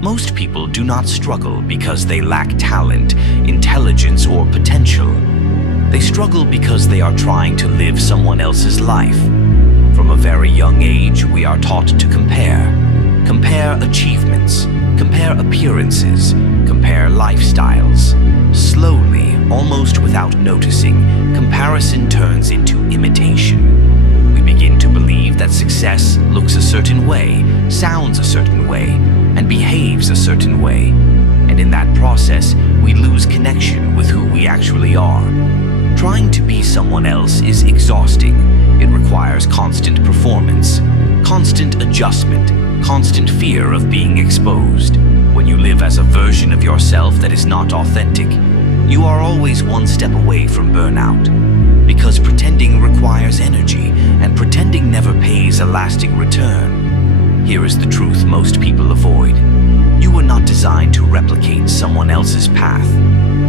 Most people do not struggle because they lack talent, intelligence, or potential. They struggle because they are trying to live someone else's life. From a very young age, we are taught to compare. Compare achievements, compare appearances, compare lifestyles. Slowly, almost without noticing, comparison turns into imitation. We begin to believe that success looks a certain way, sounds a certain way, and behaves a certain way. And in that process, we lose connection with who we actually are. Trying to be someone else is exhausting. It requires constant performance, constant adjustment, constant fear of being exposed. When you live as a version of yourself that is not authentic, you are always one step away from burnout. Because pretending requires energy, and pretending never pays a lasting return. Here is the truth most people avoid. You were not designed to replicate someone else's path.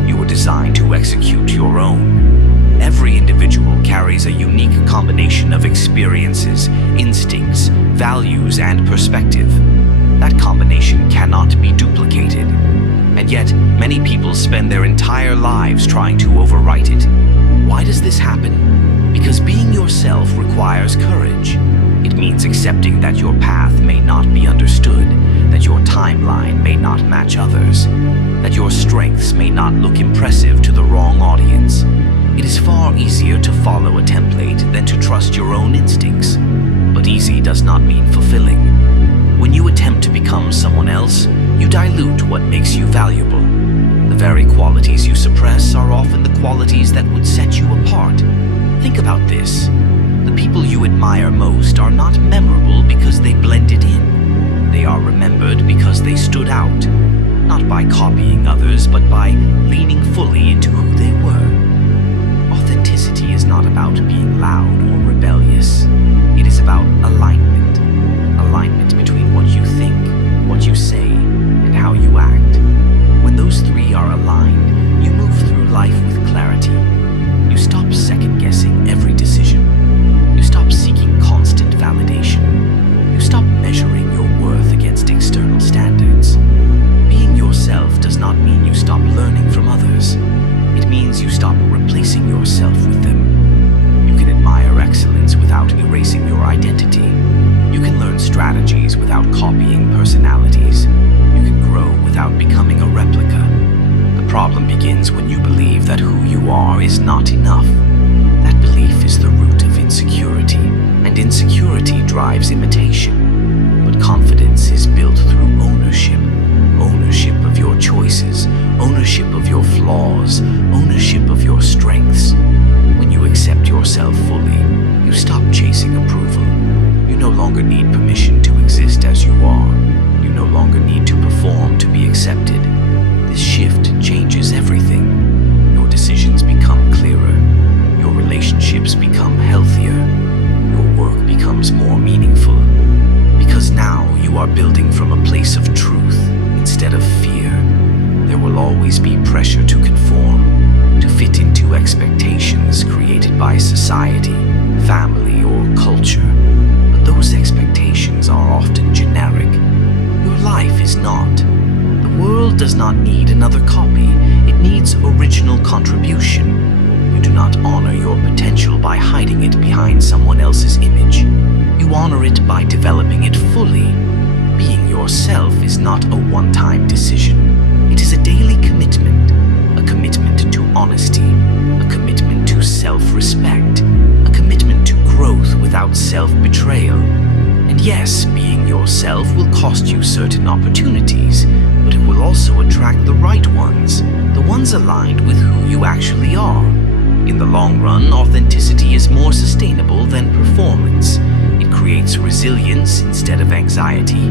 You were designed to execute your own. Every individual carries a unique combination of experiences, instincts, values, and perspective. That combination cannot be duplicated. And yet, many people spend their entire lives trying to overwrite it. Why does this happen? Because being yourself requires courage. It means accepting that your path may not be understood, that your timeline may not match others, that your strengths may not look impressive to the wrong audience. It is far easier to follow a template than to trust your own instincts. But easy does not mean fulfilling. When you attempt to become someone else, you dilute what makes you valuable. The very qualities you suppress are often the qualities that would set you apart. Think about this. The people you admire most are not memorable because they blended in. They are remembered because they stood out, not by copying others, but by leaning fully into who they were. Authenticity is not about being loud or rebellious. It is about alignment. Alignment between what you think, what you say, and how you act. When those three are aligned, you move through life with clarity. You stop second-guessing every decision. You stop seeking constant validation. You stop measuring your worth against external standards. Being yourself does not mean you stop learning from others. It means you stop replacing yourself with them. You can admire excellence without erasing your identity. You can learn strategies without copying personalities. You can grow without becoming a replica. The problem begins when you believe that who you are is not enough. That belief is the root of insecurity, and insecurity drives imitation. But confidence is built through ownership. Ownership of your choices, ownership of your flaws, ownership of your strengths. When you accept yourself fully, you stop chasing approval. You no longer need permission to exist as you are. You no longer need to perform to be accepted. This shift changes everything. Your decisions become clearer. Your relationships become healthier. Your work becomes more meaningful. Because now you are building from a place of truth instead of fear. There will always be pressure to conform, to fit into expectations created by society, family, or culture. But those expectations are often generic. Your life is not. The world does not need another copy. It needs original contribution. You do not honor your potential by hiding it behind someone else's image. You honor it by developing it fully. Being yourself is not a one-time decision. It is a daily commitment. A commitment to honesty. A commitment to self-respect. A commitment to growth without self-betrayal. And yes, being yourself will cost you certain opportunities, but it will also attract the right ones, the ones aligned with who you actually are. In the long run, authenticity is more sustainable than performance. It creates resilience instead of anxiety,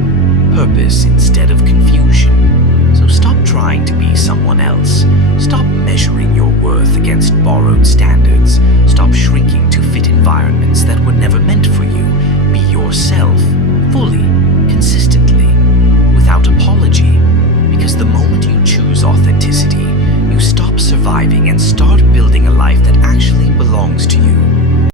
purpose instead of confusion. So stop trying to be someone else. Stop measuring your worth against borrowed standards. Stop shrinking to fit environments that were never